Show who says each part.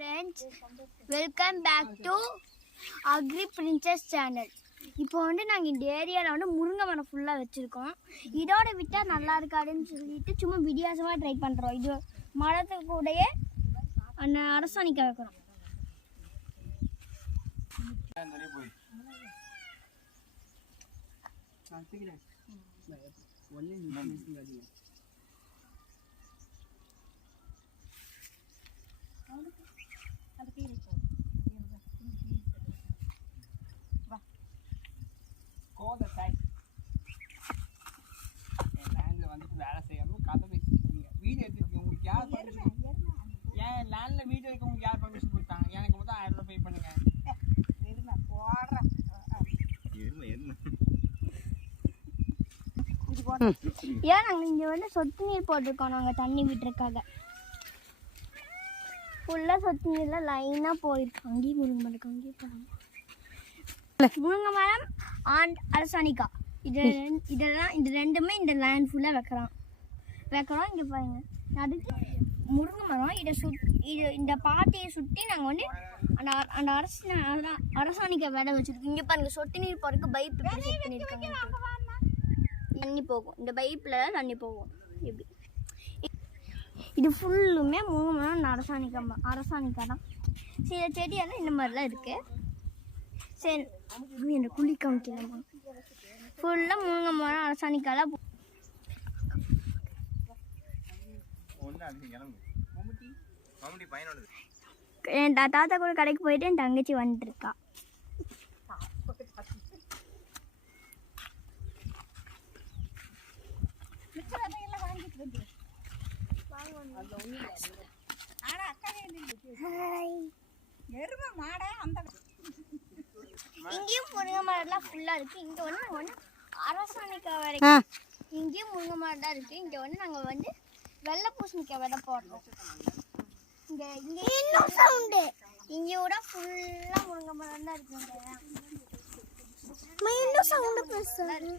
Speaker 1: Friends welcome back to agri princess channel இப்போ வந்து நாங்கள் இந்த ஏரியாவில் வந்து முருங்கை மரம் ஃபுல்லாக வச்சுருக்கோம். இதோட விட்டால் நல்லா இருக்காதுன்னு சொல்லிட்டு சும்மா வித்தியாசமாக ட்ரை பண்ணுறோம் இது மரத்துக்கு கூடயே அந்த அரசாணிக்க வைக்கிறோம்.
Speaker 2: கோதை வீடியோ எடுக்க உங்களுக்கு யார் பர்மிஷன் கொடுத்தாங்க? எனக்கு மட்டும் ஆயிரம் ரூபாய் பே பண்ணுங்க.
Speaker 1: ஏன் நாங்கள் இங்கே வந்து சொட்டு நீர் போட்டிருக்கோம் நாங்கள் தண்ணி விட்டுருக்காக ஃபுல்லாக சொட்டு நீரில் லைனாக போயிருக்கு. அங்கேயும் முருங்கை மரம் அங்கேயும் போகிறாங்க முருங்கை மரம் ஆண்ட் அரசாணிக்கா. இது ரெண்- இதெல்லாம் இது ரெண்டுமே இந்த லேண்ட் ஃபுல்லாக வைக்கிறோம். வைக்கிறோம் இங்கே பாருங்க. அதுக்கு முருங்கை மரம் இதை சுட் இது இந்த பாட்டியை சுற்றி நாங்கள் வந்து அந்த அந்த அரசு அரசாணிக்கை விதை வச்சுருக்கோம். இங்கே பாருங்க சொட்டு நீர் போகிறதுக்கு பைப் செட் பண்ணியிருக்காங்க தண்ணி போகும். இந்த பைப்பில் தண்ணி போகும். இப்படி. இது ஃபுல்லுமே மூணு மணி நேரம் அரசாணிக்கா அரசாணிக்கா தான். சில செடியெல்லாம் இந்த மாதிரிலாம் இருக்கு. சரி. இந்த குழி காமிக்கலாமா ஃபுல்லாக முருங்கை மரம் அரசாணிக்காலாம் போ- என் தா- தாத்தா கூட கடைக்கு போயிட்டு என் தங்கச்சி வந்துட்டு இருக்கா ஹாய். இங்கேயும் முருங்கை மரம்லாம் ஃபுல்லாக இருக்குது இங்கே வந்து நாங்கள் வந்து அரசாணிக்காய் வரைக்கும் இங்கேயும் முருங்கை மரம் தான் இருக்குது இங்கே வந்து நாங்கள் வந்து வெள்ளை பூசணிக்காய் விதை போடுறோம். இங்கே இங்கே இன்னும் சவுண்டு இங்கே கூட ஃபுல்லாக முருங்கை மரம் தான் இருக்குங்க இன்னும் சவுண்டு பேசுகிறேன்